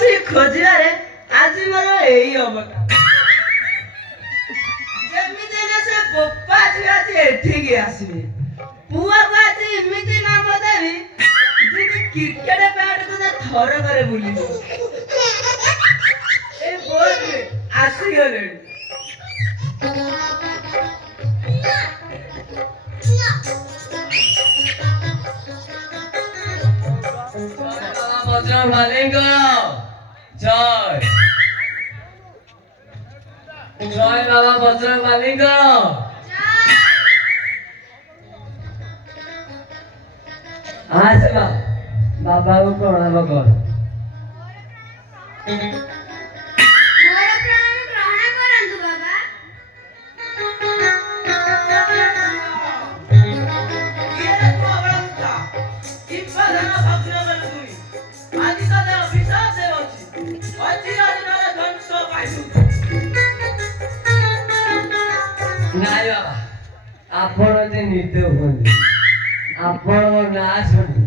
ବସି ଖୋଜିବାରେ ଆଜି ମୋର ଏଇ ଅବସ୍ଥା। ଯେମିତି ହେଲେ ସେ ବୋପା ଝିଅ ଆଜି ଏଠିକି ଆସିବେ। ପୁଅକୁ ଆଜି ଏମିତି ନାମ ଦେବି ଯେମିତି କ୍ରିକେଟ ବ୍ୟାଟକୁ ଥରକରେ ବୁଲିବ। ଏ ବୋର୍ଡରେ ଆସିଗଲେଣି। ବଜ୍ରବାଲୀଙ୍କ ଜୟ ଜୟ ବାବା ବଜ୍ରବାଲୀଙ୍କ ଆସ ବାବାଙ୍କୁ ପ୍ରଣାମ କର। ନାଇଁ ବାବା ଆପଣ ଯେ ନିଦ ହୁଅନ୍ତି। ଆପଣଙ୍କ ନାଁ ଶୁଣି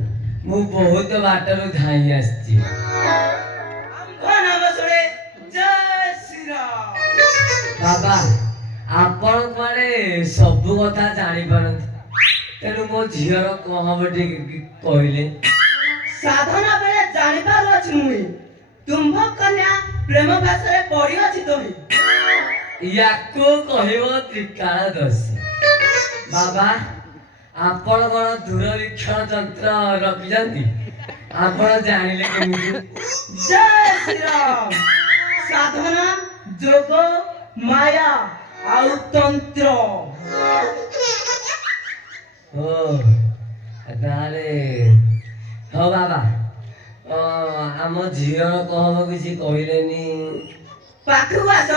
ମୁଁ ବହୁତ ବାଟରୁ ଧାଇଁ ଆସିଛି। ବାବା ଆପଣ କୁଆଡେ ସବୁ କଥା ଜାଣିପାରନ୍ତି, ତେଣୁ ମୋ ଝିଅର କଣ ହବ ଟିକେ କହିଲେ। ସାଧନା ବେଳେ ଜାଣିପାରୁଅଛି ମୁଇଁ ତୁମ୍ଭ କନ୍ୟା ପ୍ରେମ ଭାଷାରେ ପଡ଼ିଅଛି ତମେ। ୟାକୁ କହିବ ତ୍ରିକାଳଦର୍ଶୀ। ବାବା ଆପଣ କଣ ଦୂରବୀକ୍ଷଣ ଯନ୍ତ୍ର ରଖିଛନ୍ତି? ଆପଣ ଜାଣିଲେ କେମିତି? ଜୟ ଶ୍ରୀରାମ। ସାଧନା, ଯୋଗ, ମାୟା ଆଉ ତନ୍ତ୍ର। ଓ ତାହେଲେ ହଉ ବାବା ଆମ ଝିଅର କଣ ହବ କିଛି କହିଲେନି। ପାଖକୁ ଆସ।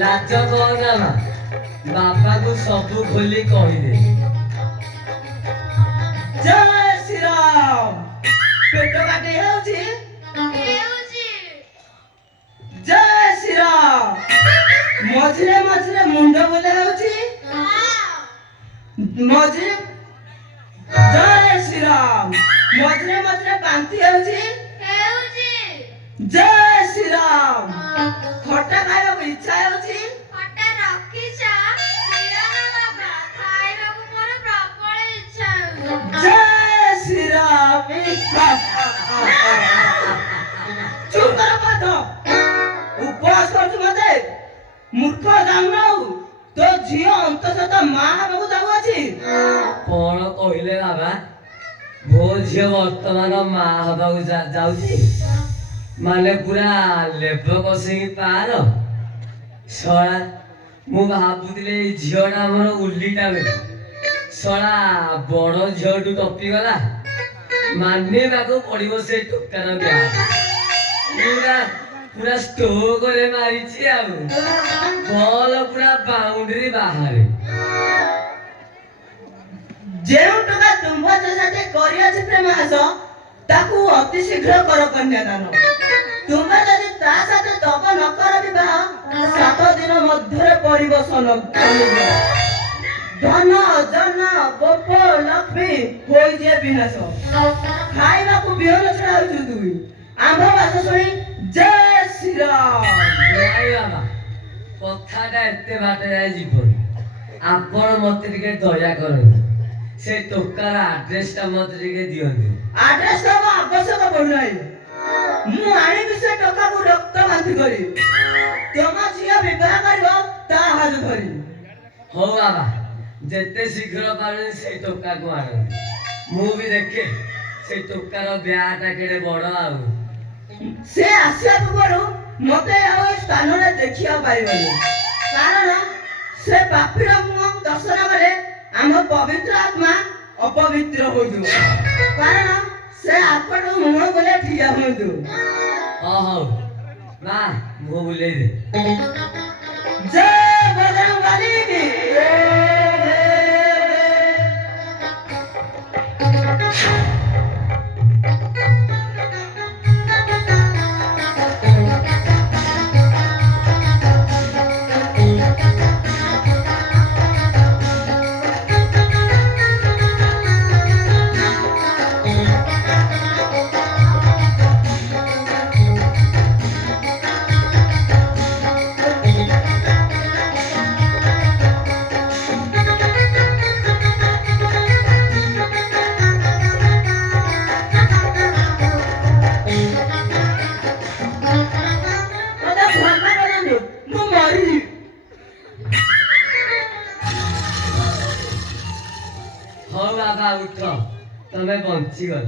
ଲାଜ କହନା ମା, ବାପାକୁ ସବୁ ଖୋଲି କହିଦେ। ଜୟ ଶ୍ରୀରାମ। ପେଟ କାଟି ହେଉଛି। ଜୟ ଶ୍ରୀରାମ। ମଝିରେ ମଝିରେ ମୁଣ୍ଡ ବୁଲେଇ ହେଉଛି। ମଝିରେ ଜୟ ଶ୍ରୀରାମ। ମଝିରେ ମଝିରେ ବାନ୍ତି ହେଉଛି। ଜୟ ଶ୍ରୀରାମ। ଖଟା ଖାଇବାକୁ ଇଚ୍ଛା ହେଉଛି। ଜୟ ଶ୍ରୀରାମ। ଚୁପ କର ପାଠ। ଉପବାସ କରୁଛୁ ମତେ ମୂର୍ଖ ଜାଣୁନାଉ। ତୋ ଝିଅ ଅନ୍ତଃସତ ମା ହେବାକୁ ଯାଉଅଛି। କଣ କହିଲେ ବାବା? ମୋ ଝିଅ ବର୍ତ୍ତମାନ ମା ହବାକୁ ଯାଉଛି? ମାନେ ପୁରା ଲେବ କଷିକି ପାର। ଶଳା ମୁଁ ଭାବୁଥିଲି ଏଇ ଝିଅଟା ଆମର ଉଲିଟା ବୋଲି। ଶଳା ବଡ ଝିଅଠୁ ଟପିଗଲା। ମାନିବାକୁ ପଡିବ ସେ ଟୋକାର ବ୍ୟାଟ। ପୁରା ପୁରା ଷ୍ଟୋକରେ ମାରିଛି ଆଉ ବଲ ପୁରା ବାଉଣ୍ଡ୍ରି ବାହାରେ। ଯେଉଁ ଟଙ୍କା ତୁମ୍ଭ ଚେଷ୍ଟା କରିଅଛି ପ୍ରେମାସ ତାକୁ ଅତି ଶୀଘ୍ର କର କନ୍ୟାଦାନ। ତୁମେ ଯଦି ତା ସାଥେ ଦବ ନ କର ବିବାହ 7 ଦିନ ମଧ୍ୟରେ ପରିବସନ। ଧନ ଜନ ଗୋପ ଲକ୍ଷ୍ମୀ ହୋଇଯିବେ ବିନାଶ। ଖାଇବାକୁ ବିହନ ଛଡାଉଛୁ ତୁଇ ଆମ୍ଭ ବାସ ଶୁଣି ଜୟ ଶ୍ରୀରାମ। ନାଇଁ ବାବା କଥାଟା ଏତେ ବାଟ ଯାଇ ଯିବନି। ଆପଣ ମତେ ଟିକେ ଦୟା କରନ୍ତୁ। ସେ ଟୋକାର ଆଡ୍ରେସ ଟା ମତେ ଟିକେ ଦିଅନ୍ତୁ। ଆଡ୍ରେସ ଦବା ଆବଶ୍ୟକ ପଡୁନାହିଁ। ମୁଁ ଆଣିବି ସେ ଟୋକାକୁ ରକ୍ତ ବାନ୍ତି କରି ତମ ଝିଅ ବିବାହ କରିବ ତା ହାତ ଧରି। ହଉ ବାବା ଯେତେ ଶୀଘ୍ର ପାରୁଛନ୍ତି ସେଇ ଟୋକାକୁ ଆଣନ୍ତୁ। ମୁଁ ବି ଦେଖେ ସେ ଟୋକାର ବ୍ୟାଟା କେଡେ ବଡ। ଆଉ ସେ ଆସିବା ପୂର୍ବରୁ ମତେ ଆଉ ଏ ସ୍ଥାନରେ ଦେଖିବାକୁ ପାଇବନି। କାରଣ ସେ ପାପୀର ମୁହଁ ଦର୍ଶନ କଲେ ଆମ ପବିତ୍ର ଆତ୍ମା ଅପବିତ୍ର ହୋଇଯିବ। କାରଣ ସେ ଆପଟୁ ମୁହଁ ବୋଲେ ଠିଆ ହୁଅନ୍ତୁ। ହଉ ମା ମୁହଁ ବୁଲେଇ ଦେ। ଜୟ ବଜରଙ୍ଗବଲି କି। ବାବା ଉଠ ତମେ ବଞ୍ଚିଗଲ।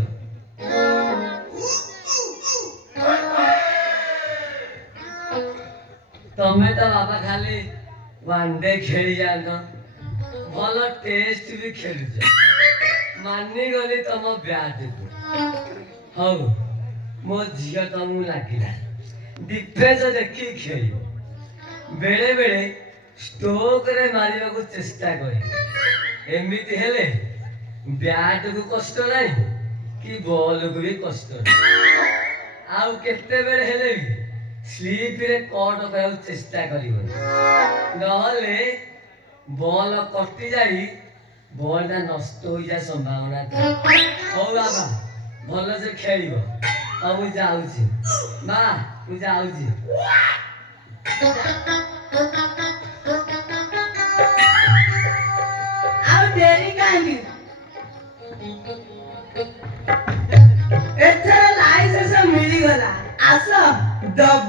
ତମେ ତ ବାବା ଖାଲି ୱାନଡେ ଖେଳି ଯାଆନ୍ତ, ଭଲ ଟେଷ୍ଟ ବି ଖେଳୁଛ। ମାନିଗଲି ତମ ବ୍ୟାଟକୁ। ହଉ ମୋ ଝିଅ ତମକୁ ଲାଗିଲା ଡିଫେନ୍ସ ଦେଖିକି ଖେଳିବ, ବେଳେ ବେଳେ ଷ୍ଟୋକରେ ମାରିବାକୁ ଚେଷ୍ଟା କରିବ। ଏମିତି ହେଲେ ବ୍ୟାଟକୁ କଷ୍ଟ ନାହିଁ କି ବଲକୁ ବି କଷ୍ଟ ନାହିଁ। ଆଉ କେତେବେଳେ ହେଲେ ବି ସ୍ଲିପରେ କଟ କରିବାକୁ ଚେଷ୍ଟା କରିବନି, ନହେଲେ ବଲ କଟିଯାଇ ବଲଟା ନଷ୍ଟ ହୋଇଯିବା ସମ୍ଭାବନା ଥାଏ। ହଉ ବାବା ଭଲସେ ଖେଳିବ। ହଉ ମୁଁ ଯାଉଛି, ମା ମୁଁ ଯାଉଛି। ଆଉ ଡେରି କାହିଁକି? ଏଥର ଲାଇସେନ୍ସ ମିଳିଗଲା, ଆସ ଦବା।